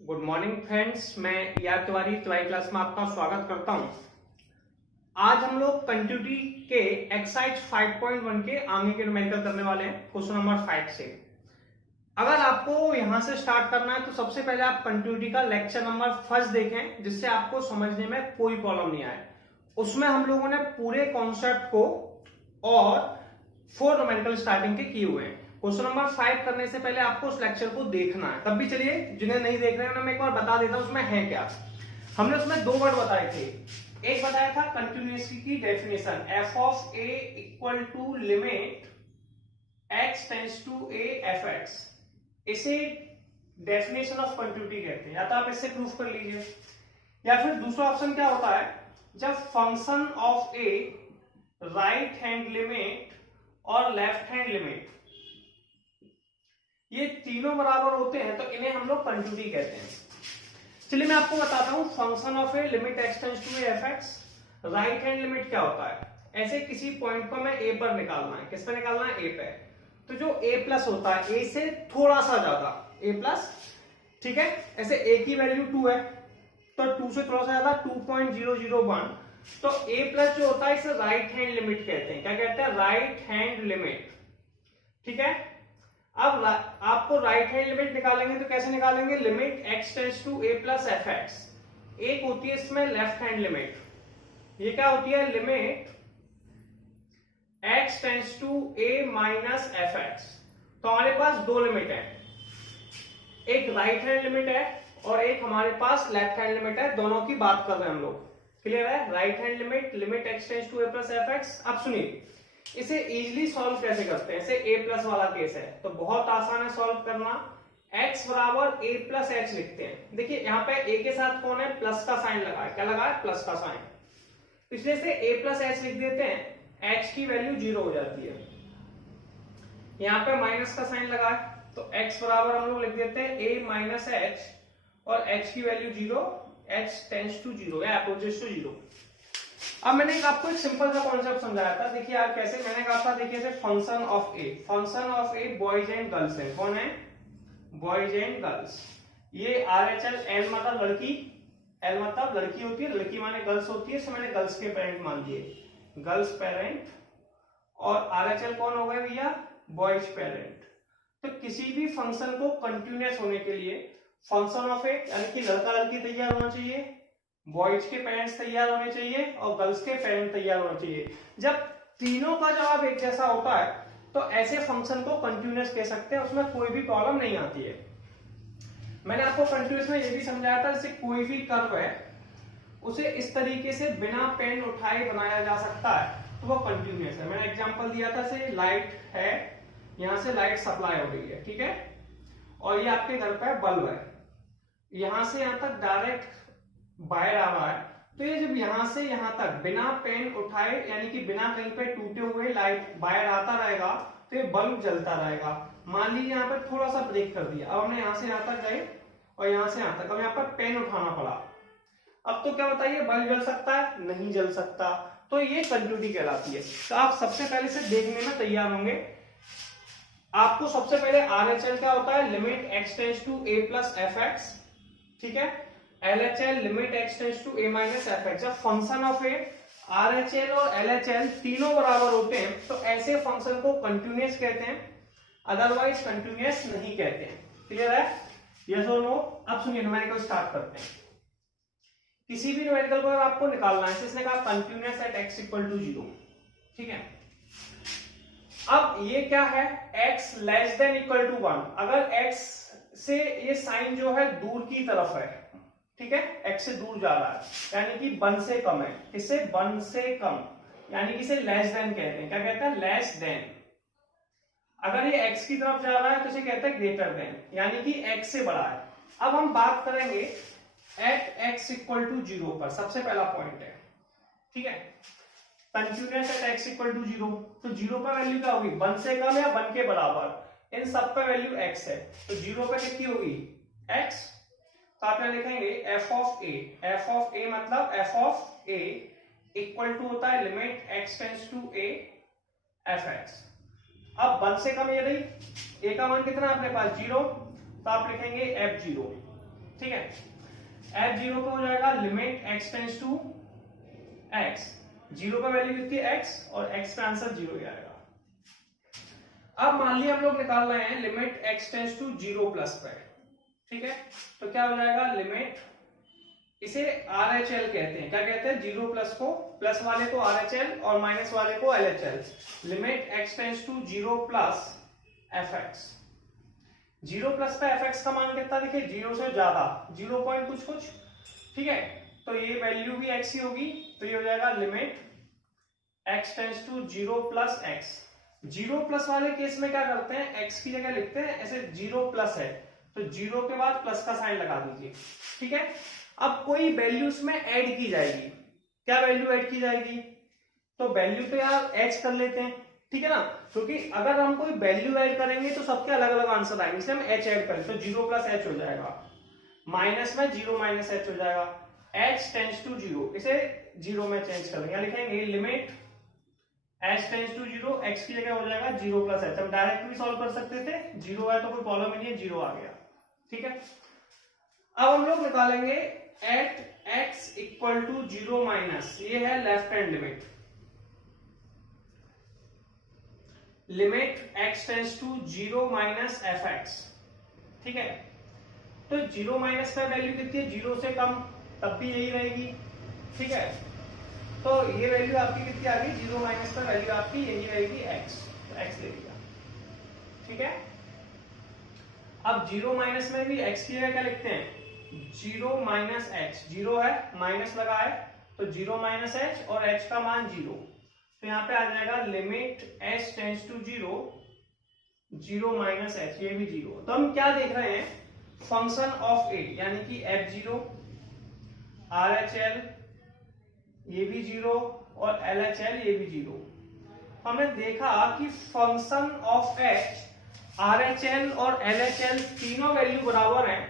Good morning friends, मैं यार Tiwari Tiwari class में आपका स्वागत करता हूं। आज हम लोग कंटिन्यूटी के एक्सरसाइज 5.1 के आगे के न्यूमेरिकल करने वाले हैं क्वेश्चन नंबर 5 से। अगर आपको यहां से स्टार्ट करना है तो सबसे पहले आप कंटिन्यूटी का लेक्चर नंबर फर्स्ट देखें, जिससे आपको समझने में कोई प्रॉब्लम नहीं आए। उसमें हम लोगों ने पूरे कॉन्सेप्ट को और 4 न्यूमेरिकल स्टार्टिंग के किए हुए हैं। क्वेश्चन नंबर 5 करने से पहले आपको उस लेक्चर को देखना है। तब भी चलिए जिन्हें नहीं देख रहे हैं मैं एक बार बता देता हूं उसमें है क्या। हमने उसमें दो वर्ड बताए थे। एक बताया था कंटिन्यूटी की definition, f of A equal to limit x tends to A F x. इसे डेफिनेशन ऑफ कंटिन्यूटी कहते हैं। या तो आप इससे प्रूफ कर लीजिए, या फिर दूसरा ऑप्शन क्या होता है, जब function of A right hand limit और लेफ्ट हैंड लिमिट ये तीनों बराबर होते हैं तो इन्हें हम लोग कंटिन्यूटी कहते हैं। चलिए मैं आपको बताता हूं, function of a limit x tends to A F x, right hand limit क्या होता है। ऐसे किसी पॉइंट को मैं ए पर निकालना है, किस पर निकालना है, ए पे। तो जो ए प्लस होता है, ए से थोड़ा सा ज्यादा, ए प्लस, ठीक है। ऐसे ए की वैल्यू 2 है तो 2 से थोड़ा सा ज्यादा 2.001, तो ए प्लस जो होता है इसे राइट हैंड लिमिट कहते हैं। क्या कहते हैं, राइट हैंड लिमिट, ठीक है। अब आपको राइट हैंड लिमिट निकालेंगे तो कैसे निकालेंगे, limit x tends to a plus f x. एक होती है इसमें लेफ्ट हैंड लिमिट, ये क्या होती है, limit x tends to a minus f x. तो हमारे पास दो लिमिट है, एक राइट हैंड लिमिट है और एक हमारे पास लेफ्ट हैंड लिमिट है। दोनों की बात कर रहे हैं हम लोग, क्लियर है। Right hand limit, limit x tends to a plus f x. अब सुनिए इसे इजीली सॉल्व कैसे करते हैं। ऐसे ए प्लस वाला केस है तो बहुत आसान है सॉल्व करना। x बराबर ए प्लस एच लिखते हैं। देखिए यहाँ पे a के साथ कौन है, प्लस का साइन लगा है। क्या लगा है, प्लस का साइन। इसलिए से a प्लस एच लिख देते हैं, h की वैल्यू 0 हो जाती है। यहाँ पे माइनस का साइन लगा है तो x बराबर हम लोग लिख देते हैं a माइनस एच, और h की वैल्यू 0, h टेंड्स टू 0 या अपोजिट टू 0। अब मैंने आपको एक सिंपल सा कॉन्सेप्ट समझाया था। देखिए यार कैसे, मैंने कहा था, देखिए function of A, function of A boys and girls है। कौन है, बॉयज एंड गर्ल्स। ये RHL, एल मतलब लड़की, एल मतलब लड़की होती है, लड़की माने गर्ल्स होती है, इसमें मैंने गर्ल्स के पेरेंट मान दिए, गर्ल्स पेरेंट। और RHL कौन हो गए भैया, बॉयज पेरेंट। तो किसी भी फंक्शन को कंटिन्यूअस होने के लिए फंक्शन ऑफ ए यानी कि लड़का लड़की तैयार होना चाहिए, बॉयज के पेरेंट्स तैयार होने चाहिए और गर्ल्स के पेरेंट तैयार होने चाहिए। जब तीनों का जवाब एक जैसा होता है तो ऐसे फंक्शन को कंटिन्यूअस कह सकते हैं, उसमें कोई भी प्रॉब्लम नहीं आती है। मैंने आपको कंटिन्यूअस में ये भी समझाया था, जैसे कोई भी कर्व है उसे इस तरीके से बिना पेन उठाए बनाया जा सकता है तो वो कंटिन्यूअस है। मैंने एग्जांपल दिया था, से लाइट है, यहां से लाइट सप्लाई हो रही है, ठीक है, और ये आपके घर पे बल्ब है, यहां से यहां तक डायरेक्ट वायर आ रहा है। तो ये जब यहां से यहां तक बिना पेन उठाए यानी कि बिना कहीं पे टूटे हुए लाइट वायर आता रहेगा तो ये बल्ब जलता रहेगा। मान लीजिए यहाँ पर थोड़ा सा ब्रेक कर दिया, अब हमने यहां से यहां तक गए और यहां से यहां तक, अब यहाँ पर पेन उठाना पड़ा। अब तो क्या बताइए, बल्ब जल सकता है, नहीं जल सकता। तो ये कंटिन्यूटी कहलाती है। तो आप सबसे पहले से देखने में तैयार होंगे। आपको सबसे पहले RHL क्या होता है, limit x tends to a plus f x, ठीक है। LHL limit x tends to a minus f x. जब फंक्शन ऑफ ए RHL और LHL तीनों बराबर होते हैं तो ऐसे फंक्शन को कंटिन्यूअस कहते हैं, अदरवाइज कंटिन्यूअस नहीं कहते हैं। क्लियर है, यस और नो। अब सुनिए न्यूमेरिकल स्टार्ट करते हैं। किसी भी न्यूमेरिकल को आपको निकालना है, इसने कहा continuous at x equal to 0, ठीक है। अब ये क्या है, x less than equal to 1। अगर x से ये साइन जो है दूर की तरफ है, ठीक है, x से दूर जा रहा है यानी कि 1 से कम है, इससे 1 से कम यानी कि इसे लेस देन कहते हैं। क्या कहते हैं, लेस देन। अगर ये x की तरफ जा रहा है तो इसे कहते हैं ग्रेटर देन, यानी कि x से बड़ा है। अब हम बात करेंगे एट x इक्वल टू 0 पर, सबसे पहला पॉइंट है, ठीक है, continuous at x equal to 0। तो 0 पर वैल्यू क्या होगी, 1 से कम या 1 के बराबर। इन सब पर वैल्यू x है तो 0 पर कितनी होगी, x। तो आप यहां लिखेंगे F of A, F of A मतलब F of A equal to होता है limit x tends to A F x. अब 1 से कम ये रही, ए का मान कितना है अपने पास, 0, तो आप लिखेंगे F0। ठीक है। f0 पे हो जाएगा limit x tends to x, 0 पे वैल्यू कितनी है x, और x का आंसर 0 ही आएगा। अब मान लिया हम लोग निकाल रहे हैं limit x tends to 0 plus पे, ठीक है, तो क्या हो जाएगा लिमिट, इसे RHL कहते हैं, क्या कहते हैं, 0 प्लस को, प्लस वाले को RHL और माइनस वाले को LHL। Limit x tends to 0 plus fx, 0 plus पे fx का मान कितना, देखिए 0 से ज्यादा, 0 पॉइंट कुछ कुछ, ठीक है, तो ये वैल्यू भी x ही होगी, तो ये हो जाएगा limit x tends to 0 plus x। 0 plus वाले केस में क्या करते हैं, x की जगह लिखते हैं ऐसे, 0 प्लस है तो 0 के बाद प्लस का साइन लगा दीजिए, ठीक है। अब कोई वैल्यू इसमें ऐड की जाएगी, क्या वैल्यू ऐड की जाएगी, तो वैल्यू तो यार h कर लेते हैं, ठीक है ना, क्योंकि अगर हम कोई वैल्यू ऐड करेंगे तो सबके अलग अलग आंसर आएंगे, इसलिए हम h ऐड करें, तो 0 प्लस h हो जाएगा, माइनस में 0 माइनस h हो जाएगा, h टेंड्स टू 0, इसे 0 में चेंज करेंगे, या लिखेंगे limit h tends to 0, x की जगह हो जाएगा 0 प्लस h। हम डायरेक्ट भी सॉल्व कर सकते थे, 0 है तो कोई प्रॉब्लम नहीं है, 0 आ गया, ठीक है। अब हम लोग निकालेंगे at x equal to 0 minus, ये है left hand limit, limit x tends to 0 minus fx, ठीक है, तो 0 माइनस का वैल्यू कितनी है, 0 से कम, तब भी यही रहेगी, ठीक है, तो ये वैल्यू आपकी कितनी आ गई, 0 माइनस का वैल्यू आपकी यही रहेगी x, तो x ले लिया, ठीक है। अब 0 माइनस में भी x की जगह क्या लिखते हैं, 0 माइनस h, 0 है माइनस लगा है तो 0 माइनस h और h का मान 0, तो यहाँ पे आ जाएगा limit h tends to 0, 0 minus h, ये भी 0। तो हम क्या देख रहे हैं, फंक्शन ऑफ a, यानी कि f0, RHL ये भी 0 और LHL ये भी 0। हमने देखा कि फंक्शन ऑफ h, RHL और LHL तीनों वैल्यू बराबर हैं,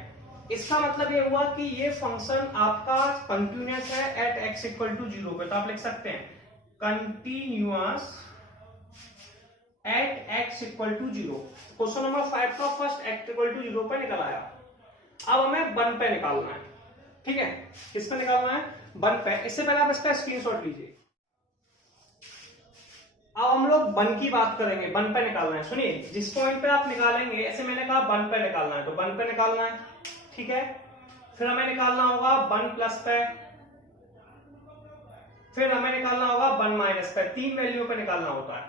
इसका मतलब ये हुआ कि ये फंक्शन आपका कंटिन्यूअस है एट x इक्वल टू 0 पे, तो आप लिख सकते हैं continuous at x equal to 0। Question number 5 का फर्स्ट x इक्वल टू 0 पे निकल आया। अब हमें 1 पे निकालना है, ठीक है, किस पे निकालना है, 1 पे। इससे पहले आप इसका स्क्रीनशॉट लीजिए। अब हम लोग 1 की बात करेंगे, 1 पे निकालना है। सुनिए, जिस पॉइंट पे आप निकालेंगे, ऐसे मैंने कहा 1 पे निकालना है, तो 1 पे निकालना है, ठीक है। फिर हमें निकालना होगा 1 प्लस पे, फिर हमें निकालना होगा 1 माइनस पे, 3 वैल्यू पे निकालना होता है।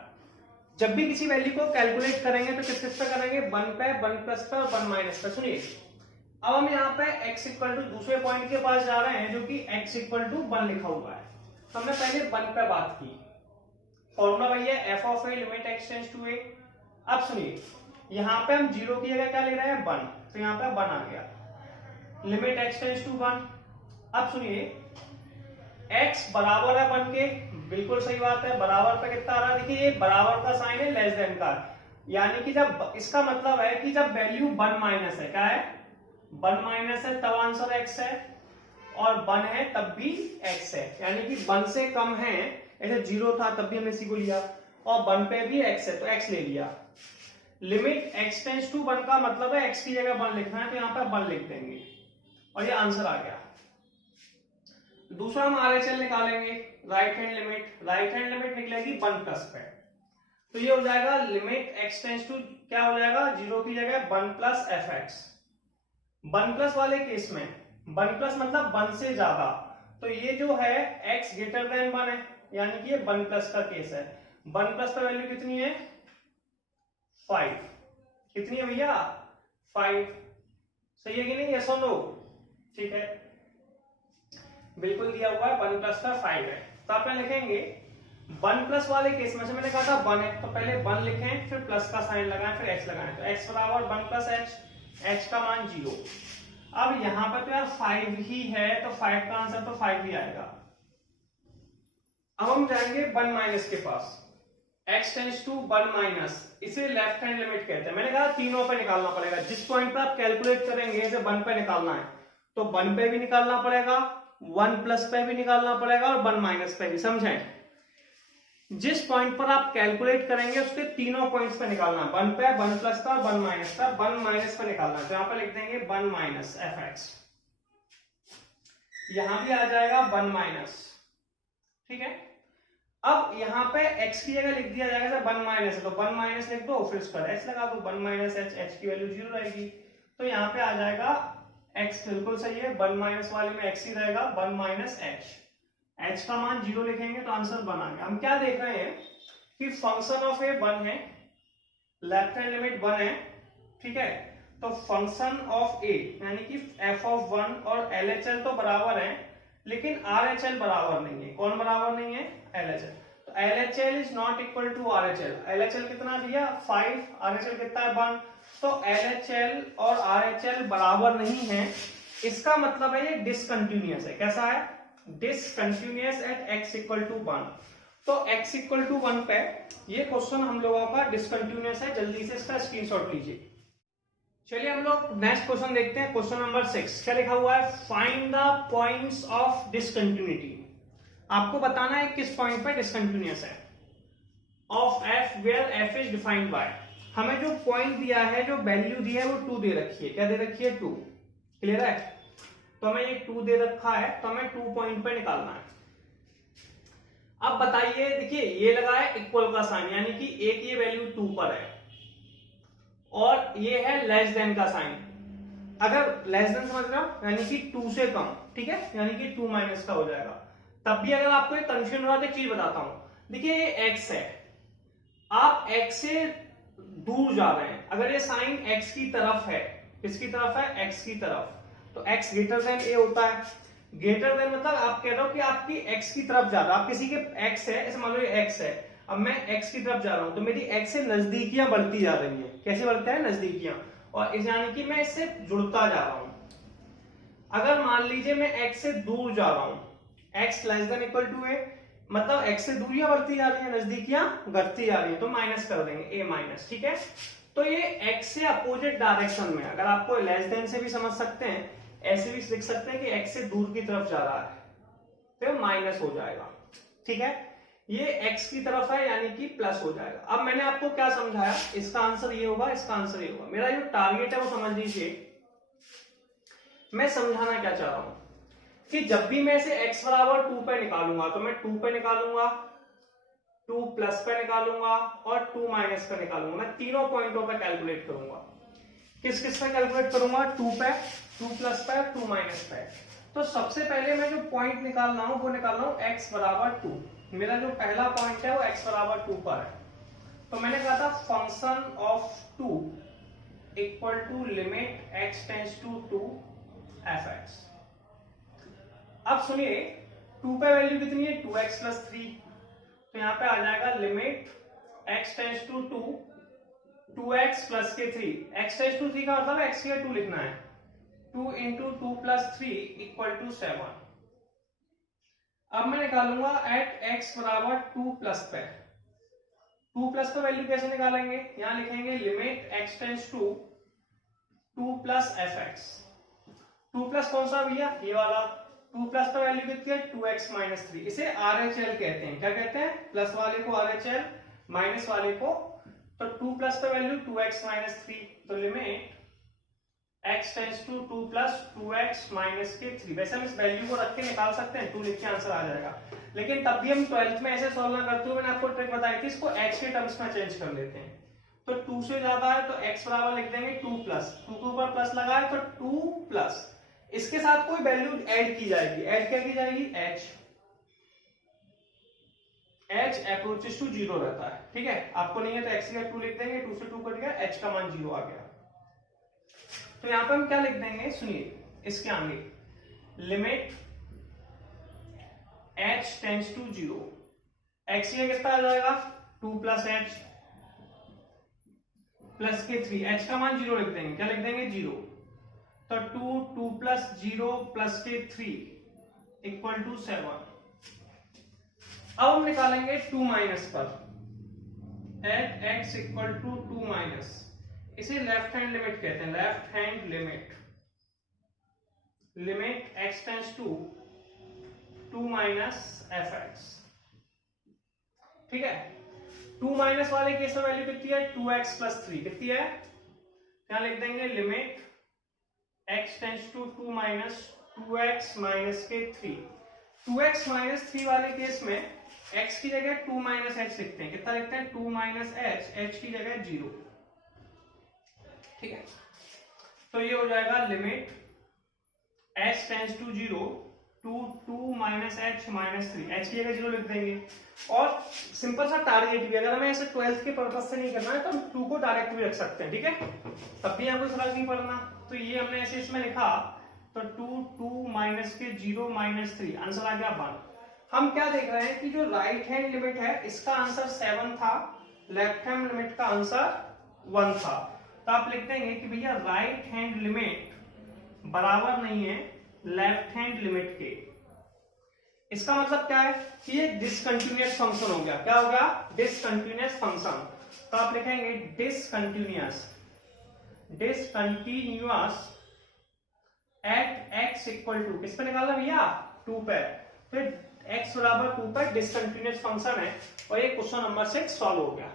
जब भी किसी वैल्यू को कैलकुलेट करेंगे तो किस पे करेंगे, 1 पे, 1 प्लस पे और 1 माइनस पे। सुनिए, अब हम यहाँ पे x इक्वल टू दूसरे पॉइंट के पास जा रहे हैं, जो कि x इक्वल टू 1 लिखा हुआ है। तो हमने पहले 1 पे बात की, फॉर्मूला वही है f of a limit x tends to a। अब सुनिए, यहाँ पे हम 0 की जगह क्या ले रहे हैं, 1, तो यहाँ पे 1 आ गया, लिमिट x टेंड्स टू 1। अब सुनिए, x बराबर है 1 के, बिल्कुल सही बात है, बराबर पे कितना आ रहा है, देखिए ये बराबर का साइन है, लेस देन का, यानी कि जब, इसका मतलब है कि जब वैल्यू 1 माइनस है, क्या है, 1 माइनस है तब आंसर x है, और 1 है तब भी x है, यानी कि 1 से कम है, ऐसे 0 था तब भी हमने इसी को लिया, और 1 पे भी x है तो x ले लिया। लिमिट x टेंड्स टू 1 का मतलब है x की जगह 1 लिखना है, तो यहाँ पे 1 लिख देंगे और ये आंसर आ गया। दूसरा हम RHL निकालेंगे, right hand limit, right hand limit निकलेगी 1 प्लस पे, तो ये हो जाएगा लिमिट x टेंड्स टू, क्या हो जाएगा, 0 की जगह 1 प्लस fx। 1 प्लस वाले केस में 1 प्लस मतलब 1 से ज्यादा, तो ये जो है x ग्रेटर देन 1 है, यानी कि ये 1 प्लस का केस है। 1 प्लस का वैल्यू कितनी है, 5, कितनी है भैया, 5, सही है कि नहीं, यस और नो, ठीक है, बिल्कुल दिया हुआ है, 1 प्लस का 5 है। तो आप लिखेंगे 1 प्लस वाले केस में से मैंने कहा था 1 है, तो पहले 1 लिखें, फिर प्लस का साइन लगाएं, फिर x लगाएं, तो x बराबर 1 प्लस h का मान 0। अब यहां पर तो यार 5 ही है, तो 5 का आंसर तो 5 ही आएगा। अब हम जाएंगे 1 माइनस के पास, x टेंड्स टू 1 माइनस, इसे लेफ्ट हैंड लिमिट कहते हैं। मैंने कहा तीनों पे निकालना पड़ेगा, जिस पॉइंट पे आप कैलकुलेट करेंगे इसे 1 पे निकालना है, तो 1 पे भी निकालना पड़ेगा, 1 प्लस पे भी निकालना पड़ेगा और 1 माइनस पे भी, समझें। जिस पॉइंट पर आप कैलकुलेट करेंगे उसके तीनों पॉइंट्स पे निकालना, 1 पे, 1 प्लस का और 1 माइनस का, 1 माइनस पे निकालना, तो यहाँ पे लिख देंगे 1 माइनस fx, यहां भी आ जाएगा 1 माइनस, ठीक है। अब यहाँ पे x की जगह लिख दिया जाएगा 1 माइनस है तो 1 माइनस लिख दो, फिर उस पर h लगा दो, 1 माइनस h, h की वैल्यू 0 रहेगी। तो यहाँ पे आ जाएगा x बिल्कुल सही है, 1 माइनस वाले में x ही रहेगा, 1 माइनस h, h का मान 0 लिखेंगे तो आंसर 1 आ गया। हम क्या देख रहे हैं कि फंक्शन ऑफ ए 1 है, लेफ्ट हैंड लिमिट 1 है, ठीक है। तो फंक्शन ऑफ ए यानी कि f ऑफ 1 और LHL तो बराबर है, लेकिन RHL बराबर नहीं है। कौन बराबर नहीं है? LHL। तो LHL is not equal to RHL। LHL कितना दिया? 5, RHL कितना है? 1। तो LHL और RHL बराबर नहीं है, इसका मतलब है ये डिसकंटिन्यूअस है। कैसा है? Discontinuous at x equal to 1। तो x इक्वल टू 1 पे ये क्वेश्चन हम लोगों का डिसकंटिन्यूअस है, जल्दी से इसका स्क्रीनशॉट लीजिए। चलिए हम लोग नेक्स्ट क्वेश्चन देखते हैं, क्वेश्चन नंबर 6। क्या लिखा हुआ है? Find the points of discontinuity. आपको बताना है किस पॉइंट पे डिसकंटिन्यूअस है of f where f is defined by. हमें जो पॉइंट दिया है, जो वैल्यू दी है वो 2 दे रखी है। क्या दे रखी है? 2। क्लियर है? तो हमें ये 2 दे रखा है, तो हमें 2 पॉइंट पे निकालना है। अब बताइए, देखिए ये लगा है इक्वल का साइन, यानी कि एक ये वैल्यू 2 पर है और ये है लेस देन का साइन। अगर लेस देन समझ रहे हो यानी कि 2 से कम, ठीक है, यानी कि 2 माइनस का हो जाएगा। तब भी अगर आपको एक कंफ्यूजन हो रहा है तो एक चीज बताता हूं, देखिए ये x है, आप x से दूर जा रहे हैं। अगर ये साइन x की तरफ है, किसकी तरफ है? x की तरफ, तो x ग्रेटर देन a होता है। ग्रेटर देन मतलब आप कह रहे हो कि आपकी x की तरफ जा रहा है, आप किसी के x है, ऐसे मान लो ये x है, अब मैं x की तरफ जा रहा हूं तो मेरी x से नजदीकियां बढ़ती जा रही हैं। कैसे बढ़ते हैं? नजदीकियां। और इस यानी कि मैं इससे जुड़ता जा रहा हूं। अगर मान लीजिए मैं x से दूर जा रहा हूं, x less than equal to a, मतलब x से दूरियां बढ़ती जा रही है, नजदीकियां घटती जा रही है, तो माइनस कर देंगे a माइनस, ठीक है। तो ये x से अपोजिट डायरेक्शन में, अगर आपको लेस देन से भी समझ सकते हैं, ऐसे भी लिख सकते हैं कि x से दूर की तरफ जा रहा है, फिर माइनस हो जाएगा, ठीक है। ये x की तरफ है यानी कि प्लस हो जाएगा। अब मैंने आपको क्या समझाया, इसका आंसर ये होगा, इसका आंसर ये होगा। मेरा जो टारगेट है वो समझ लीजिए, मैं समझाना क्या चाह रहा हूं कि जब भी मैं इसे x बराबर 2 पे निकालूंगा तो मैं 2 पे निकालूंगा, 2 प्लस पे निकालूंगा और 2 माइनस पे निकालूंगा। मैं तीनों पॉइंटों पे कैलकुलेट करूंगा। किस किस पे कैलकुलेट करूंगा? 2 पे, 2 प्लस पे, 2 माइनस पे। तो सबसे पहले मैं जो पॉइंट निकाल रहा हूं वो निकाल रहा हूं x बराबर 2। मेरा जो पहला पॉइंट है वो x बराबर 2 पर है। तो मैंने कहा था function of 2 equal to limit x tends to 2 fx। अब सुनिए, 2 पे वैल्यू कितनी है? 2x plus 3। तो यहां पे आ जाएगा limit x tends to 2 2x plus के 3। x टेंड्स टू 3 का मतलब है x के 2 लिखना है। 2 इंटू 2 प्लस 3 इक्वल टू 7। अब मैं निकालूंगा एट x बराबर 2 प्लस पे। 2 प्लस पे वैल्यू कैसे निकालेंगे? यहां लिखेंगे limit x tends to 2 plus fx। 2 plus कौन सा भैया? ये वाला। 2 प्लस पे वैल्यू कितनी है? 2x minus 3। इसे RHL कहते हैं। क्या कहते हैं? प्लस वाले को RHL, माइनस वाले को, तो 2 प्लस पे वैल्यू 2x माइनस 3। तो limit x tends to 2 plus 2x minus के 3। वैसे हम इस वैल्यू को रख के निकाल सकते हैं, 2 लिख के आंसर आ जाएगा, लेकिन तब भी हम 12th में ऐसे सॉल्व ना करते हुए मैंने आपको ट्रिक बताई थी, इसको x के टर्म्स में चेंज कर लेते हैं। तो 2 से ज्यादा है तो x बराबर लिख देंगे 2 प्लस, 2 के ऊपर प्लस लगा है तो 2 प्लस, इसके साथ कोई वैल्यू ऐड की जाएगी। ऐड क्या की जाएगी? h। h अप्रोचेस टू 0 रहता है, ठीक है। आपको नहीं है तो x का 2 लिख देंगे, 2 से 2 कट गया, h का मान 0 आ गया। तो यहां पर हम क्या लिख देंगे? सुनिए, इसके आगे limit h tends to 0, x ये कितना आ जाएगा? 2 प्लस h प्लस के 3, h का मान 0 लिख देंगे। क्या लिख देंगे? 0। तो 2, 2 प्लस 0 प्लस के 3 इक्वल टू 7। अब हम निकालेंगे 2 माइनस पर, at x equal to 2 minus. इसे लेफ्ट हैंड लिमिट कहते हैं, left hand limit. Limit x tends to 2 minus fx, ठीक है। 2 माइनस वाले केस में वैल्यू कितनी है? 2x प्लस 3 कितनी है? क्या लिख देंगे? Limit x tends to 2 minus 2x minus के 3। 2x माइनस 3 वाले केस में x की जगह 2 माइनस एच लिखते हैं। कितना लिखते हैं? 2 माइनस एच, h की जगह 0। ठीक है, तो ये हो जाएगा limit h tends to 0 two 2 minus h minus 3, h की जगह 0 लिख देंगे। और सिंपल सा टारगेट भी, अगर हमें ऐसे 12th के पर्पज से नहीं करना है तो हम 2 को डायरेक्ट भी रख सकते हैं। ठीक है, तब भी आपको फर्क नहीं पड़ना। तो ये हमने ऐसे इसमें लिखा, तो 2 माइनस के 0 माइनस 3, आंसर आ गया 1। हम क्या देख रहे हैं कि जो राइट हैंड लिमिट है इसका आंसर 7 था, लेफ्ट हैंड लिमिट का आंसर 1 था। तो आप लिख देंगे कि भैया राइट हैंड लिमिट बराबर नहीं है लेफ्ट हैंड लिमिट के। इसका मतलब क्या है कि ये डिसकंटिन्यूअस फंक्शन हो गया। क्या हो गया? Discontinuous function. तो आप लिखेंगे discontinuous at x equal to, किस पे निकालना भैया? 2 पे। फिर x बराबर 2 पर डिसकंटिन्यूअस फंक्शन है और ये क्वेश्चन नंबर 6 सॉल्व हो गया।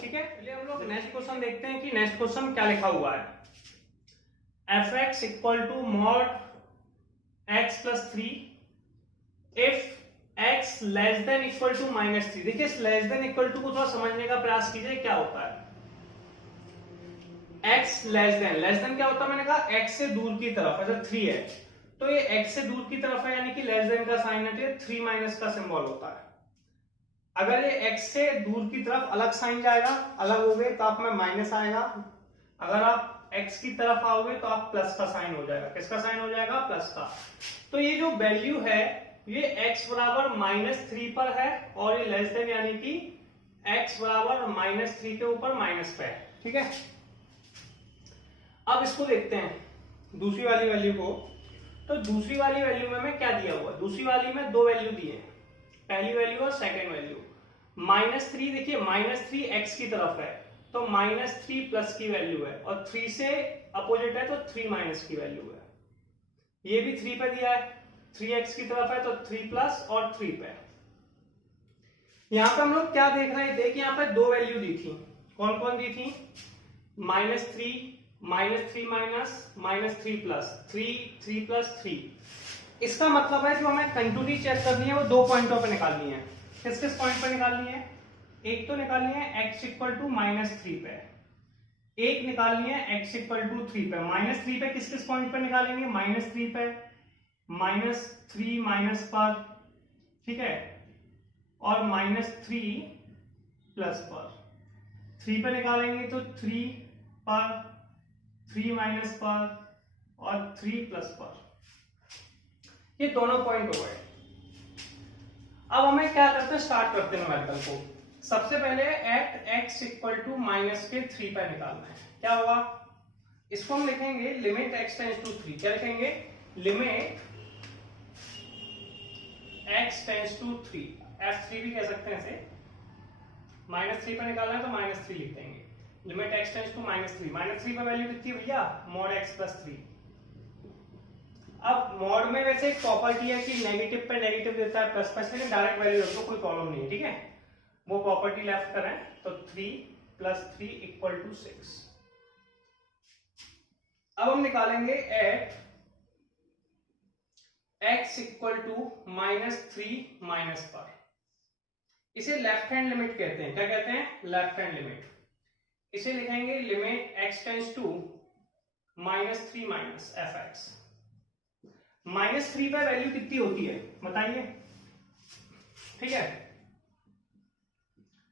ठीक है, चलिए हम लोग नेक्स्ट क्वेश्चन देखते हैं कि नेक्स्ट क्वेश्चन क्या लिखा हुआ है। fx equal to mod x plus 3 if x less than equal to minus 3। देखिए इस लेस देन इक्वल टू को थोड़ा समझने का प्रयास कीजिए, क्या होता है x लेस देन क्या होता है? मैंने कहा x से दूर की तरफ, अगर 3 है तो ये x से दूर की तरफ है, यानी कि लेस देन का साइन है, तो ये 3 माइनस का सिंबल होता है। अगर ये x से दूर की तरफ अलग साइन जाएगा, अलग हो गए तो आप में माइनस आएगा। अगर आप x की तरफ आओगे तो आप प्लस का साइन हो जाएगा। किसका साइन हो जाएगा? प्लस का। तो ये जो वैल्यू है ये x बराबर -3 पर है और ये लेस देन यानी कि x बराबर -3 के ऊपर माइनस पे है। ठीक है, अब इसको देखते हैं दूसरी वाली वैल्यू को। तो दूसरी वाली वैल्यू में क्या दिया हुआ? दूसरी वाली में 2 वैल्यू दिए हैं, पहली वैल्यू और सेकेंड वैल्यू। -3, देखिए -3 x की तरफ है तो -3 प्लस की वैल्यू है और 3 से अपोजिट है तो 3 माइनस की वैल्यू है। ये भी 3 पे दिया है, 3x की तरफ है तो 3 प्लस और 3 पे। यहां पे हम लोग क्या देख रहे थे कि यहां पे 2 वैल्यू दी थी। कौन कौन दी थी? -3 माइनस 3 प्लस 3 प्लस 3। इसका मतलब है जो हमें कंटिन्यूटी चेक करनी है वो 2 पॉइंटों पे निकालनी है। किस किस पॉइंट पे निकालनी है? एक तो निकालनी है x इक्वल टू -3 पे, एक निकालनी है x इक्वल टू 3 पे। -3 पे किस किस पॉइंट पे निकालेंगे? -3 पे, -3 माइनस पर, ठीक है, और -3 प्लस पर। 3 पे निकालेंगे तो 3 पर, 3 माइनस पर और 3 प्लस पर। ये दोनों पॉइंट हो गए। अब हमें क्या करते हैं? स्टार्ट करते हैं न्यूमेरिकल को। सबसे पहले एट x इक्वल टू -3 पर निकालना है। क्या होगा? इसको हम लिखेंगे लिमिट x टेंड्स टू 3। क्या लिखेंगे? Limit x tends to 3, f3 भी कह सकते हैं इसे। -3 पर निकालना है तो -3 लिख देंगे। लिमिट x टेंड्स टू -3 पर वैल्यू कितनी है भैया? Mod x plus 3। अब मॉड में वैसे एक प्रॉपर्टी है कि नेगेटिव पे नेगेटिव देता है, प्लस पे, लेकिन डायरेक्ट वैल्यू रखो, कोई प्रॉब्लम नहीं है। ठीक है, वो प्रॉपर्टी लेफ्ट करें तो 3 प्लस 3 इक्वल टू 6। अब हम निकालेंगे at x equal to -3 minus पर। इसे लेफ्ट हैंड लिमिट कहते हैं। क्या कहते हैं? Left hand limit. इसे लिखेंगे limit x tends to -3 minus fx। -3 पर वैल्यू कितनी होती है बताइए? ठीक है,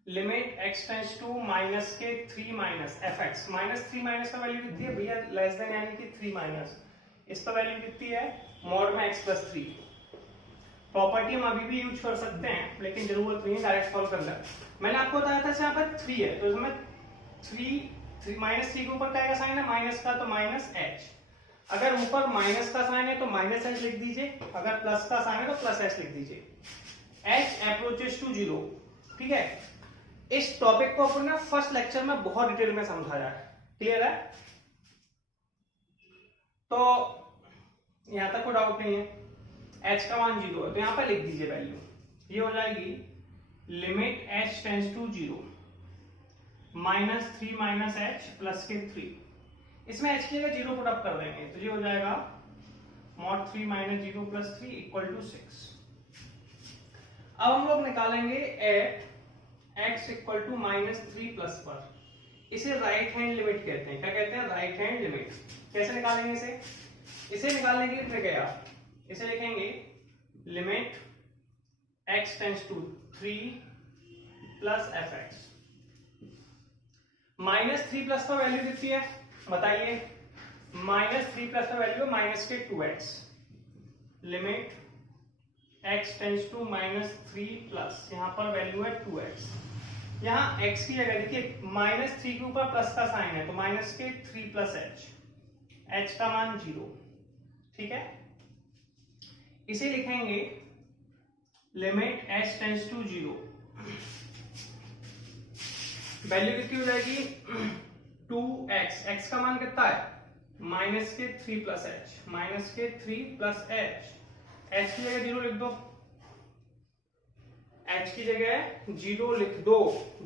limit x tends to -3 minus fx। -3 minus का वैल्यू कितनी है भैया? लेस देन यानी कि 3 माइनस। इसका वैल्यू कितनी है? मॉड में x प्लस 3। प्रॉपर्टी हम अभी भी यूज कर सकते हैं लेकिन जरूरत नहीं है, डायरेक्ट सॉल्व कर लें। मैंने आपको बताया था यहाँ पर 3 है तो इसमें 3 के ऊपर क्या साइन है? माइनस का, तो -h। अगर ऊपर माइनस का साइन है तो -h लिख दीजिए, अगर प्लस का साइन है तो +h लिख दीजिए। h approaches to 0। ठीक है, इस टॉपिक को अपने फर्स्ट लेक्चर में बहुत डिटेल में समझाया है। क्लियर है? तो यहां तक कोई डाउट नहीं है। h का मान 0 है तो यहां पर लिख दीजिए वैल्यू। ये हो जाएगी limit h tends to 0 -3 minus h plus के 3। इसमें h की जगह 0 पुट अप कर देंगे तो ये हो जाएगा mod 3 minus 0 plus 3 equal to 6। अब हम लोग निकालेंगे at x equal to minus 3 plus पर, इसे राइट हैंड लिमिट कहते हैं। क्या कहते हैं? Right hand limit. कैसे निकालेंगे इसे निकालने के लिए ट्रिक है यार, इसे लिखेंगे limit x tends to 3 plus fx। Minus 3 plus का वैल्यू कितनी है बताइए? माइनस 3 प्लस का वैल्यू है माइनस के 2x। Limit x tends to minus 3 plus, यहां पर वैल्यू है 2x। यहाँ x की जगह देखिए माइनस 3 के ऊपर प्लस का साइन है, तो माइनस के 3 प्लस h का मान 0। ठीक है, इसे लिखेंगे limit h tends to 0, value कितनी हो जाएगी? 2x। x का मान कितना है? माइनस के 3 प्लस h, माइनस के 3 प्लस h। h की जगह 0 लिख दो, h की जगह 0 लिख दो।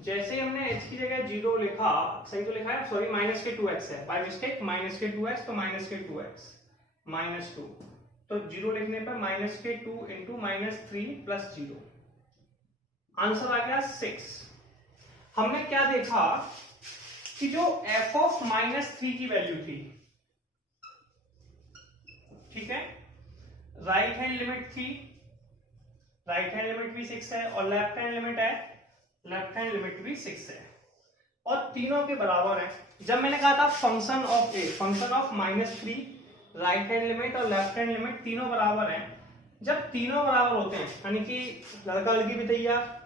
जैसे ही हमने h की जगह 0 लिखा, सही तो लिखा है, सॉरी माइनस के 2x है बाय मिस्टेक, माइनस के 2x, तो माइनस के 2x माइनस 2, तो 0 लिखने पर माइनस के 2 इंटू माइनस 3 प्लस 0, आंसर आ गया 6। हमने क्या देखा कि जो f ऑफ माइनस 3 की वैल्यू थी, ठीक है, राइट हैंड लिमिट थी, राइट हैंड लिमिट भी 6 है, और लेफ्ट हैंड लिमिट है, लेफ्ट हैंड लिमिट भी 6 है, और तीनों के बराबर है। जब मैंने कहा था function of A, function of minus 3, right hand limit और लेफ्ट हैंड लिमिट तीनों बराबर हैं। जब तीनों बराबर होते हैं, यानी कि लड़का लड़की भी तैयार,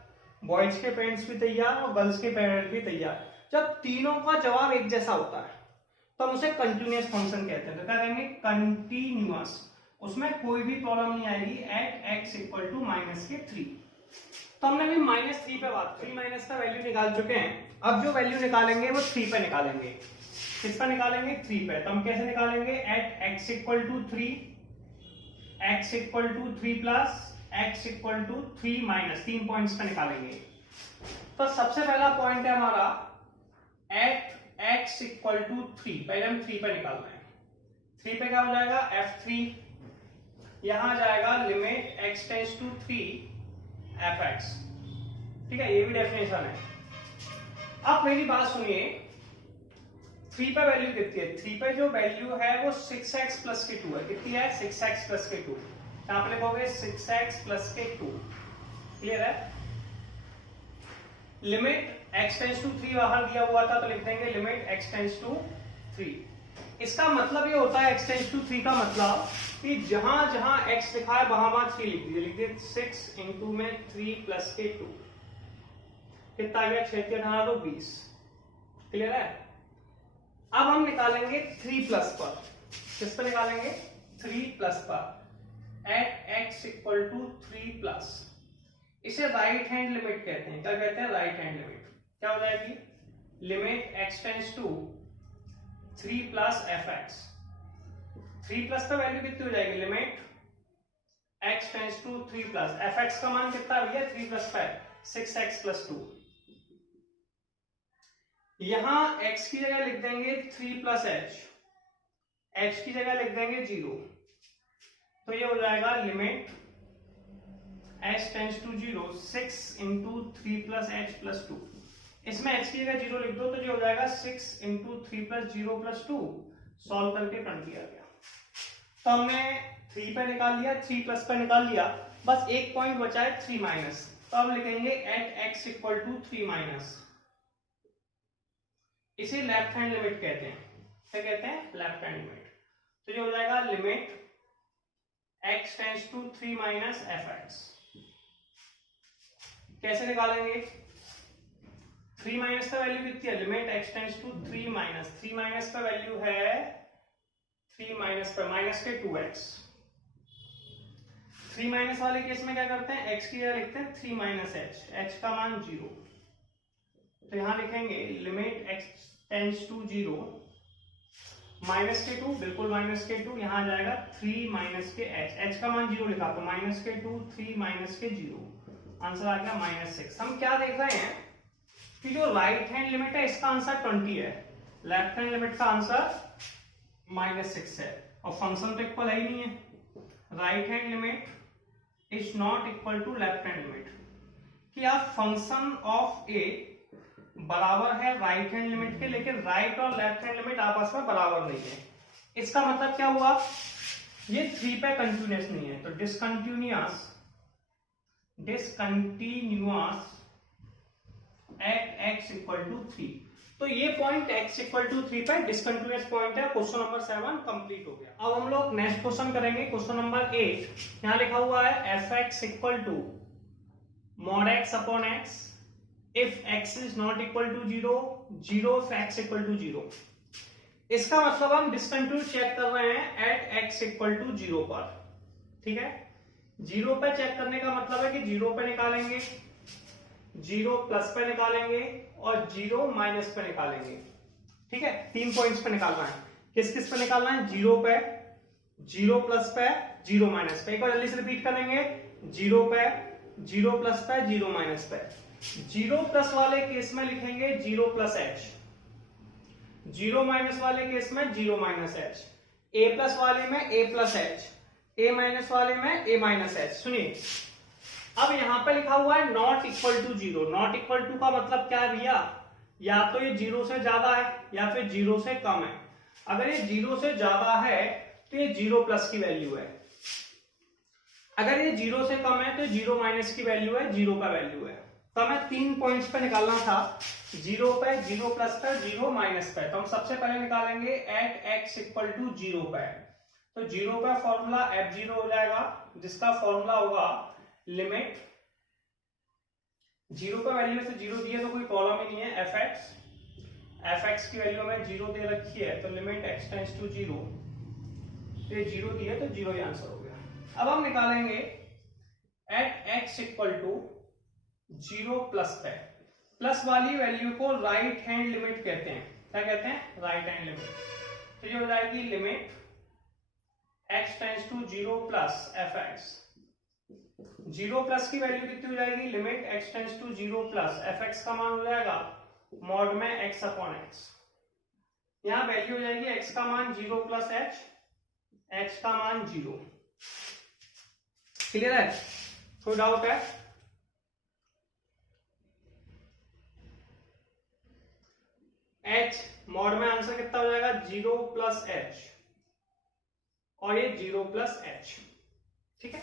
बॉयज के पेरेंट्स भी तैयार और गर्ल्स के पेरेंट्स भी तैयार, जब तीनों का जवाब एक जैसा होता है तो हम उसे कंटिन्यूअस फंक्शन कहते हैं। तो क्या कहेंगे? कंटिन्यूअस, उसमें कोई भी प्रॉब्लम नहीं आएगी at x equal to minus के 3। तो हमने अभी माइनस 3 पे बात, 3 माइनस का वैल्यू निकाल चुके हैं। अब जो वैल्यू निकालेंगे वो 3 पे निकालेंगे। किस पर निकालेंगे? 3 पे। तो हम कैसे निकालेंगे? At x equal to 3, x equal to 3 plus x equal to 3 minus, 3 points पे निकालेंगे। तो सबसे पहला पॉइंट है हमारा एट x इक्वल टू 3, पहले हम 3 पे निकालना है। 3 पे क्या हो जाएगा? f3, यहां जाएगा limit x tends to 3 fx। ठीक है, ये भी डेफिनेशन है। अब मेरी बात सुनिए, 3 पे वैल्यू कितनी है? 3 पे जो वैल्यू है वो 6x प्लस के 2 है। कितनी है? 6x प्लस के 2। यहां पे लिखोगे 6x प्लस के 2। क्लियर है? लिमिट x टेंड्स टू 3 बाहर दिया हुआ था, तो लिख देंगे लिमिट x टेंड्स टू 3। इसका मतलब ये होता है x टेंड्स टू 3 का मतलब कि जहां जहां x लिखा है वहां वहां 3 लिख दीजिए। लिख दिए 6 इंटू में 3 प्लस के 2, कितना आ गया? 6 के 18 तो 20। क्लियर है? अब हम निकालेंगे 3 प्लस पर। किस पर निकालेंगे? 3 प्लस पर at x equal to 3 plus. इसे राइट हैंड लिमिट कहते हैं। क्या कहते हैं? Right hand limit. क्या हो जाएगी? Limit x tends to 3 plus fx। 3 plus का वैल्यू कितनी हो जाएगी? Limit x tends to 3 plus fx का मान कितना है भैया? 3 प्लस 5, 6x प्लस 2। यहां x की जगह लिख देंगे 3 प्लस h की जगह लिख देंगे 0। तो ये हो जाएगा limit h tends to 0, 6 into 3 plus h plus 2। इसमें h की जगह 0 लिख दो, तो ये हो जाएगा 6 इंटू 3 प्लस 0 प्लस 2। सॉल्व करके 20 आ गया। तो हमने 3 पे निकाल लिया, 3 प्लस पे निकाल लिया, बस एक पॉइंट बचा है 3 माइनस। तो अब लिखेंगे at x equal to 3 minus. इसे लेफ्ट हैंड लिमिट कहते हैं। क्या कहते हैं? Left hand limit. तो ये हो जाएगा limit x tends to 3 minus fx। कैसे निकालेंगे? 3 माइनस का वैल्यू कितनी है? Limit x tends to 3 minus, 3 minus का वैल्यू है 3 माइनस पर माइनस के 2x। 3 माइनस वाले केस में क्या करते हैं? x की जगह लिखते हैं 3 माइनस h का मान 0। तो यहां लिखेंगे limit x tends to 0 minus के 2, बिल्कुल माइनस के 2, यहां आ जाएगा 3 माइनस के h का मान 0 लिखा, तो माइनस के 2, 3 माइनस के 0, आंसर आ गया -6। हम क्या देख रहे हैं कि जो राइट हैंड लिमिट है इसका आंसर 20 है, लेफ्ट हैंड लिमिट का आंसर -6 है, और फंक्शन तो इक्वल है ही नहीं है। Right hand limit is not equal to left hand limit, कि आप फंक्शन ऑफ ए बराबर है राइट हैंड लिमिट के, लेकिन राइट और लेफ्ट हैंड लिमिट आपस में बराबर नहीं है। इसका मतलब क्या हुआ, ये 3 पे कंटिन्यूअस नहीं है, तो discontinuous at x equal to 3। तो ये पॉइंट x इक्वल टू 3 पे डिसकंटिन्यूअस पॉइंट है। क्वेश्चन नंबर 7 कंप्लीट हो गया। अब हम लोग नेक्स्ट क्वेश्चन करेंगे, क्वेश्चन नंबर 8। यहां लिखा हुआ है fx equal to mod x upon x if x is not equal to 0, 0 if x equal to 0। इसका मतलब हम डिसकंटिन्यूअस चेक कर रहे हैं एट x इक्वल टू 0 पर, ठीक है। 0 पे चेक करने का मतलब है कि 0 पे निकालेंगे, 0 प्लस पे निकालेंगे और 0 माइनस पे निकालेंगे, ठीक है। 3 पॉइंट्स पे निकालना है। किस किस पे निकालना है, 0 पे, 0 प्लस पे, 0 माइनस पे। एक बार जल्दी से रिपीट करेंगे, 0 पे, 0 प्लस पे, 0 माइनस पे। 0 प्लस वाले केस में लिखेंगे 0 प्लस एच, 0 माइनस वाले केस में 0 माइनस एच, ए प्लस वाले में a plus H, A minus वाले में a माइनस एच। सुनिए, अब यहां पे लिखा हुआ है not equal to 0। Not equal to का मतलब क्या है भैया, या तो ये 0 से ज्यादा है या फिर 0 से कम है। अगर ये 0 से ज्यादा है तो ये 0 प्लस की वैल्यू है, अगर ये 0 से कम है तो 0 माइनस की वैल्यू है, 0 का वैल्यू है। तो हमें 3 पॉइंट्स पे निकालना था, 0 पे, 0 प्लस पे, 0 माइनस पे। तो हम सबसे पहले निकालेंगे एट x इक्वल टू 0 पे। तो 0 पे फॉर्मूला f0 हो जाएगा, जिसका फॉर्मूला होगा लिमिट, 0 पे वैल्यू से 0 दिए तो कोई प्रॉब्लम ही नहीं है, fx की वैल्यू में 0 दे रखी है, तो लिमिट x टेंड्स टू 0, तो ये 0 दिए तो 0 ही आंसर हो गया। अब हम निकालेंगे at x equal to 0 plus पे। प्लस वाली वैल्यू को राइट हैंड लिमिट कहते हैं। क्या कहते हैं, राइट हैंड लिमिट। तो ये हो जाएगी limit x tends to 0 plus fx। 0 plus की वैल्यू कितनी हो जाएगी, limit x tends to 0 plus fx का मान हो जाएगा मॉड में x अपॉन x। यहां वैल्यू हो जाएगी x का मान 0 प्लस h, x का मान 0। क्लियर है, कोई डाउट है? h मॉड में आंसर कितना हो जाएगा, 0 प्लस h, और ये 0 प्लस h, ठीक है।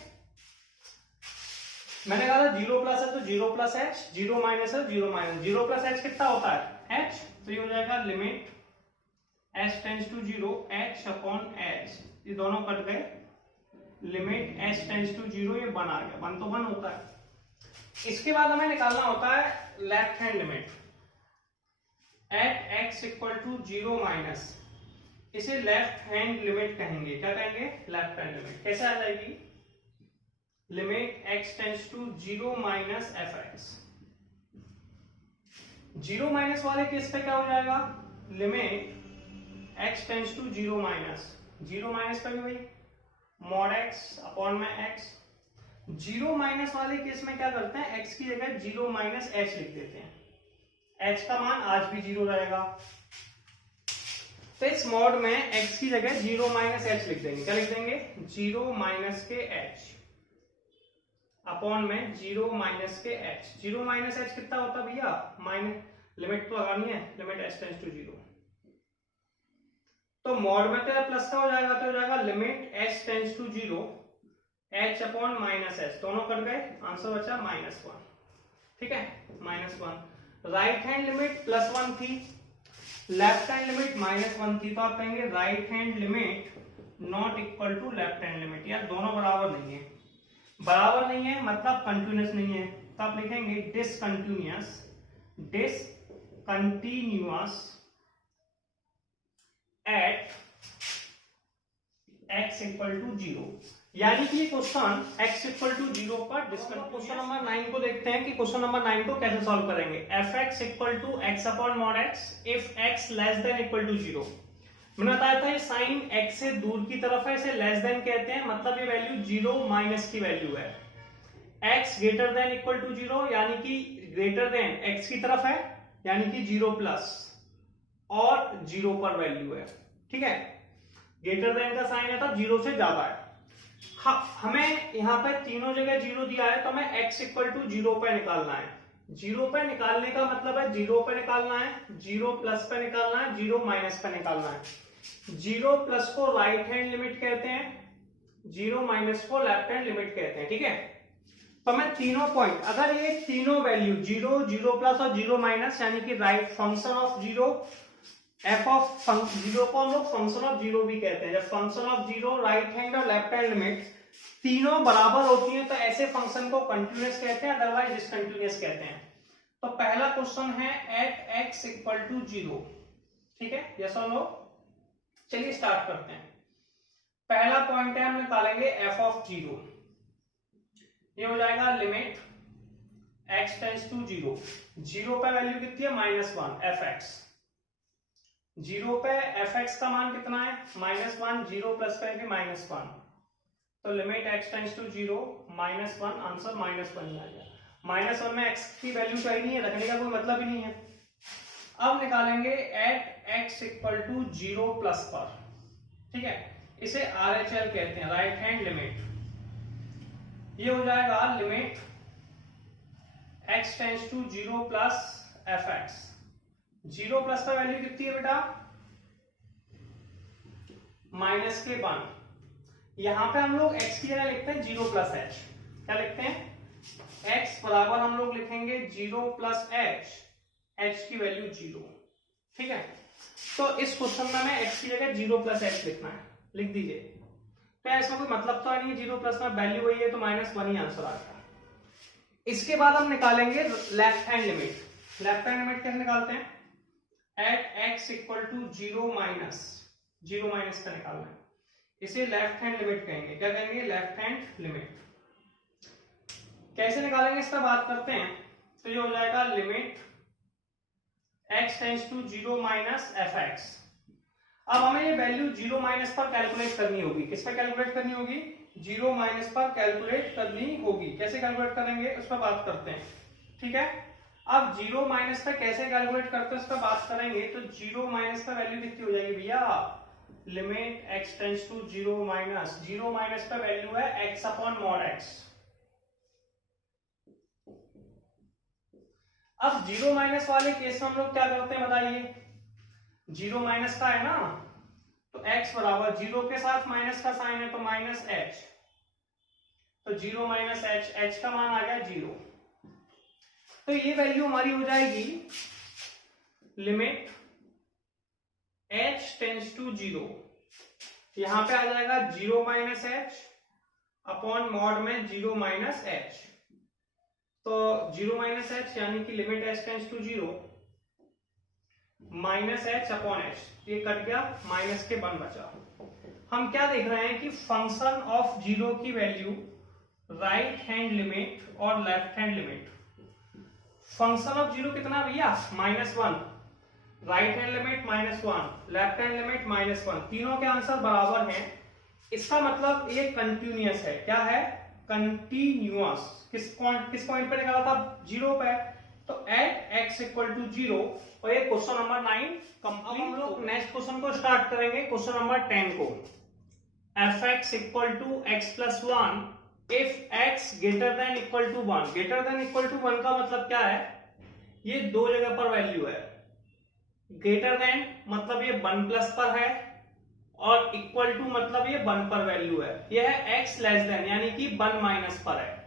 मैंने कहा था 0 प्लस है तो 0 प्लस h, 0 माइनस है 0 माइनस। 0 प्लस h कितना होता है, h। तो ये हो जाएगा limit h tends to 0, h upon h, ये दोनों कट गए, लिमिट h टेंड्स टू 0, ये 1 आ गया। 1 तो 1 होता है। इसके बाद हमें निकालना होता है left hand limit at x equal to 0 minus. इसे लेफ्ट हैंड लिमिट कहेंगे। क्या कहेंगे, लेफ्ट हैंड लिमिट। कैसे आ जाएगी, limit x tends to 0 minus fx। 0 minus वाले केस पे क्या हो जाएगा, limit x tends to 0 minus, 0 minus पे भी वही मॉड x अपॉन में x। 0 माइनस वाले केस में क्या करते हैं, x की जगह 0 माइनस h लिख देते हैं, h का मान आज भी 0 रहेगा। तो इस मॉड में x की जगह 0 माइनस h लिख देंगे। क्या लिख देंगे, 0 माइनस के h अपॉन में 0 माइनस के h। 0 माइनस h कितना होता है भैया, माइनस, लिमिट तो लगानी है, लिमिट h टेंड्स टू 0। तो मॉड में तो प्लस का हो जाएगा, तो हो जाएगा limit h tends to 0, h upon minus h, दोनों कट गए, आंसर बचा -1, ठीक है, -1। राइट हैंड लिमिट +1 थी, लेफ्ट हैंड लिमिट -1 थी, तो आप कहेंगे right hand limit not equal to left hand limit. यार दोनों बराबर नहीं है, बराबर नहीं है मतलब कंटिन्यूअस नहीं है, तो आप लिखेंगे discontinuous at x equal to 0। यानी कि क्वेश्चन x इक्वल टू 0 पर डिस्कंटिन्यूअस। क्वेश्चन नंबर 9 को देखते हैं कि क्वेश्चन नंबर 9 को कैसे सॉल्व करेंगे। fx equal to x upon mod x if x less than equal to 0। मैंने बताया था ये साइन x से दूर की तरफ है, इसे लेस देन कहते हैं, मतलब ये वैल्यू 0 माइनस की वैल्यू है। x greater than equal to 0 यानी कि ग्रेटर देन x की तरफ है, यानी कि 0 प्लस और 0 पर वैल्यू है, ठीक है। ग्रेटर देन का साइन है तब 0 से ज्यादा है। हाँ, हमें यहाँ पे तीनों जगह जीरो दिया है, तो हमें x इक्वल टू जीरो पे निकालना है। जीरो पे निकालने का मतलब है जीरो पे निकालना है, जीरो प्लस पे निकालना है, जीरो माइनस पे निकालना है। जीरो प्लस को राइट हैंड लिमिट कहते हैं, जीरो माइनस को लेफ्ट हैंड लिमिट कहते हैं, ठीक है। तो हमें तीनों पॉइंट, अगर ये तीनों वैल्यू जीरो, जीरो प्लस और जीरो माइनस, यानी कि right function of zero, F of zero को हम लोग फंक्शन ऑफ जीरो भी कहते हैं। जब function of zero, right hand और लेफ्ट हैंड लिमिट तीनों बराबर होती हैं तो ऐसे फंक्शन को कंटिन्यूअस कहते हैं, अदरवाइज डिसकंटिन्यूअस कहते हैं। तो पहला क्वेश्चन है at x equal to zero, ठीक है, यस और नो। चलिए स्टार्ट करते हैं। पहला पॉइंट है, हम निकालेंगे एफ ऑफ जीरो। ये हो जाएगा limit x tends to zero. Zero पे वैल्यू कितनी है, -1 एफ एक्स। जीरो पे एफ एक्स का मान कितना है, -1। जीरो प्लस करेंगे -1, तो limit x tends to zero -1, answer -1 आ गया। -1 में एक्स की वैल्यू चाहिए नहीं है, रखने का कोई मतलब ही नहीं है। अब निकालेंगे at x equal to zero plus पर, ठीक है, इसे RHL कहते हैं, राइट हैंड लिमिट। ये हो जाएगा limit x tends to zero plus f x. Zero plus का वैल्यू कितनी है बेटा, -1। यहां पे हम लोग x की जगह लिखते हैं जीरो प्लस एच। क्या लिखते हैं, x बराबर हम लोग लिखेंगे जीरो प्लस एच, एच की वैल्यू जीरो, ठीक है। तो इस क्वेश्चन में हमें x की जगह जीरो प्लस एच लिखना है, लिख दीजिए। तो ऐसा कोई मतलब तो नहीं है, जीरो प्लस में वैल्यू वही है तो -1 ही आंसर आ गया। इसके बाद हम निकालेंगे left hand limit. Left hand limit कैसे निकालते हैं, at x equal to zero minus, zero minus का निकालना है, इसे लेफ्ट हैंड लिमिट कहेंगे। क्या कहेंगे, लेफ्ट हैंड लिमिट। कैसे निकालेंगे इस पर बात करते हैं। तो ये हो जाएगा limit x tends to zero minus f x. अब हमें ये वैल्यू जीरो माइनस पर कैलकुलेट करनी होगी। किस पर कैलकुलेट करनी होगी, जीरो माइनस पर कैलकुलेट करनी होगी। कैसे कैलकुलेट करेंगे उस पर बात करते हैं, ठीक है। अब जीरो माइनस पे कैसे कैलकुलेट करते हैं उस पर बात करेंगे। तो जीरो माइनस का वैल्यू कितनी हो जाएगी भैया, limit x tends to zero minus, zero minus का वैल्यू है एक्स अपॉन मॉड एक्स। अब जीरो माइनस वाले केस में हम लोग क्या करते हैं बताइए, जीरो माइनस का है ना, तो x बराबर जीरो के साथ माइनस का साइन है तो -h, तो जीरो माइनस एच, एच का मान आ गया जीरो। तो ये वैल्यू हमारी हो जाएगी limit h tends to zero. यहां पे आ जाएगा zero minus h upon mod में जीरो माइनस एच। तो जीरो माइनस एच यानी कि limit h tends to zero minus h upon h, ये कट गया, माइनस के 1 बचा। हम क्या देख रहे हैं कि फंक्शन ऑफ जीरो की वैल्यू राइट हैंड लिमिट और left hand limit. Function of zero कितना भैया, -1, right hand limit -1, left hand limit -1, तीनों के आंसर बराबर हैं। इसका मतलब ये कंटिन्यूअस है। क्या है, कंटिन्यूअस। किस पॉइंट पे निकाला था, जीरो पे। तो at x equal to zero. और ये क्वेश्चन नंबर 9 कंप्लीट। हम लोग नेक्स्ट क्वेश्चन को स्टार्ट करेंगे, क्वेश्चन नंबर 10 को। F x equal to x plus 1 if x greater than equal to 1। Greater than equal to 1 का मतलब क्या है, ये दो जगह पर वैल्यू है। ग्रेटर देन मतलब ये 1 प्लस पर है, और इक्वल टू मतलब ये 1 पर वैल्यू है। यह है एक्स लेस देन यानी कि 1 माइनस पर है।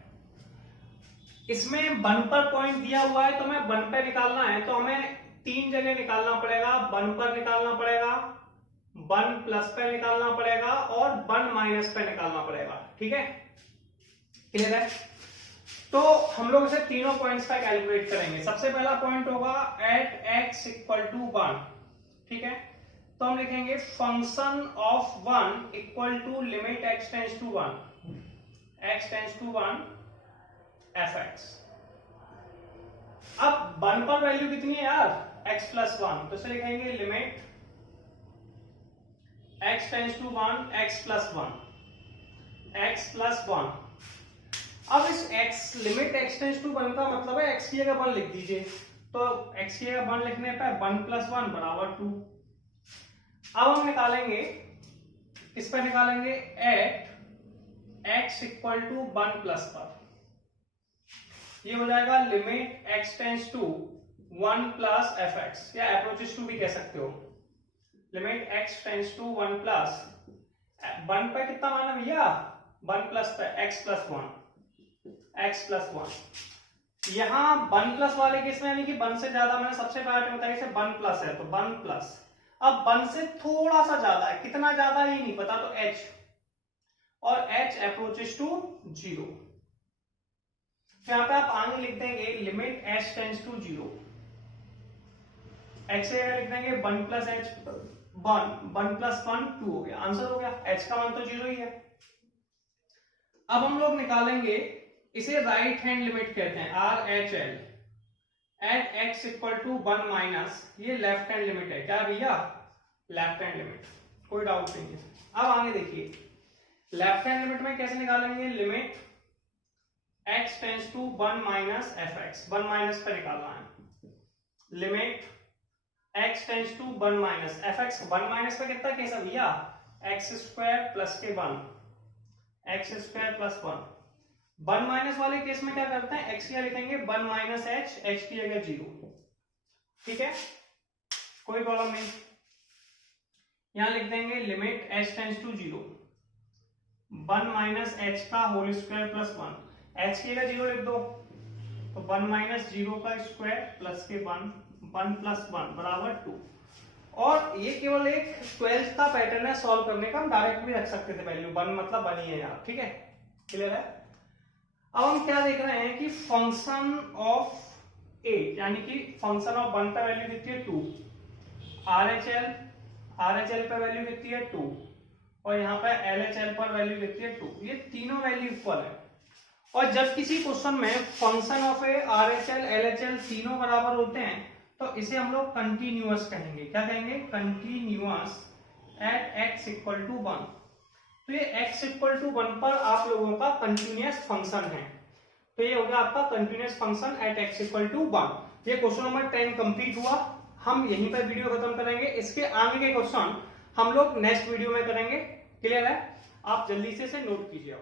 इसमें 1 पर पॉइंट दिया हुआ है तो हमें 1 पे निकालना है, तो हमें 3 जगह निकालना पड़ेगा। 1 पर निकालना पड़ेगा, 1 प्लस पे निकालना पड़ेगा और 1 माइनस पे निकालना पड़ेगा, ठीक है, क्लियर है। तो हम लोग इसे तीनों पॉइंट्स का कैलकुलेट करेंगे। सबसे पहला पॉइंट होगा एट एक्स इक्वल टू 1, ठीक है। तो हम लिखेंगे function of 1 equal to limit x tends to 1, x tends to 1 f x. अब 1 पर वैल्यू कितनी है यार, x प्लस 1, तो इसे लिखेंगे limit x tends to 1 x plus 1, x plus 1। अब इस x limit x tends to 1 का मतलब है x की जगह 1 लिख दीजिए। तो x की जगह 1 लिखने पर 1 प्लस 1 बराबर 2। अब हम निकालेंगे, इस पर निकालेंगे at x equal to 1 plus पर, ये हो जाएगा limit x tends to 1 plus f x, या अप्रोचेस टू भी कह सकते हो। Limit x tends to 1 plus 1 पे कितना माना भैया, 1 प्लस पे x प्लस 1, यहां 1 प्लस वाले केस में यानी कि 1 से ज्यादा, मैंने सबसे पहले बताया इसे 1 प्लस है तो 1 प्लस, अब 1 से थोड़ा सा ज्यादा है, कितना ज्यादा है ये नहीं पता, तो h, और h अप्रोचेस टू 0। यहां पे आप आगे लिख देंगे limit h tends to 0, h से लिख देंगे 1 प्लस h, 1 प्लस 1 2 हो गया, आंसर हो गया, h का मान तो 0 ही है। अब हम लोग निकालेंगे, इसे राइट हैंड लिमिट कहते हैं, R H L at x equal to 1 minus, ये लेफ्ट हैंड लिमिट है, क्या भैया, लेफ्ट हैंड लिमिट, कोई डाउट नहीं है। अब आगे देखिए, लेफ्ट हैंड लिमिट में कैसे निकालेंगे, limit x tends to 1 minus f x, 1 minus पे निकालना है, limit x tends to 1 minus f x, 1 minus पे कितना कैसा भैया, एक्स स्क्वायर प्लस के 1, एक्स स्क्वायर प्लस 1, 1 माइनस वाले केस में क्या करते हैं, x क्या लिखेंगे 1 माइनस एच, h की जगह 0, ठीक है, कोई प्रॉब्लम नहीं। यहां लिख देंगे limit h tends to 0, 1 minus h का होल स्क्वायर प्लस 1, h की जगह 0 लिख दो, तो 1 माइनस 0 का स्क्वायर प्लस के 1, 1 प्लस 1 बराबर 2। और ये केवल एक 12th का पैटर्न है सॉल्व करने का, हम डायरेक्ट भी रख सकते थे वैल्यू 1 मतलब 1 ही है यार, ठीक है, क्लियर है। अब हम क्या देख रहे हैं कि फंक्शन ऑफ ए, यानी कि फंक्शन ऑफ 1 पे वैल्यू कितनी है 2, आरएचएल पे वैल्यू कितनी है 2, और यहाँ पे एलएचएल पर वैल्यू कितनी है 2, ये तीनों वैल्यू इक्वल है। और जब किसी क्वेश्चन में function of A, RHL, LHL तीनों बराबर होते हैं तो इसे हम लोग कंटिन्यूअस कहेंगे, क्या कहेंगे, continuous at x equal to 1। तो ये x इक्वल टू 1 पर आप लोगों का कंटिन्यूअस फंक्शन है, तो ये होगा आपका continuous function at x equal to 1। ये क्वेश्चन नंबर 10 कंप्लीट हुआ, हम यहीं पर वीडियो खत्म करेंगे, इसके आगे के क्वेश्चन हम लोग नेक्स्ट वीडियो में करेंगे, क्लियर है, आप जल्दी से इसे नोट कीजिए।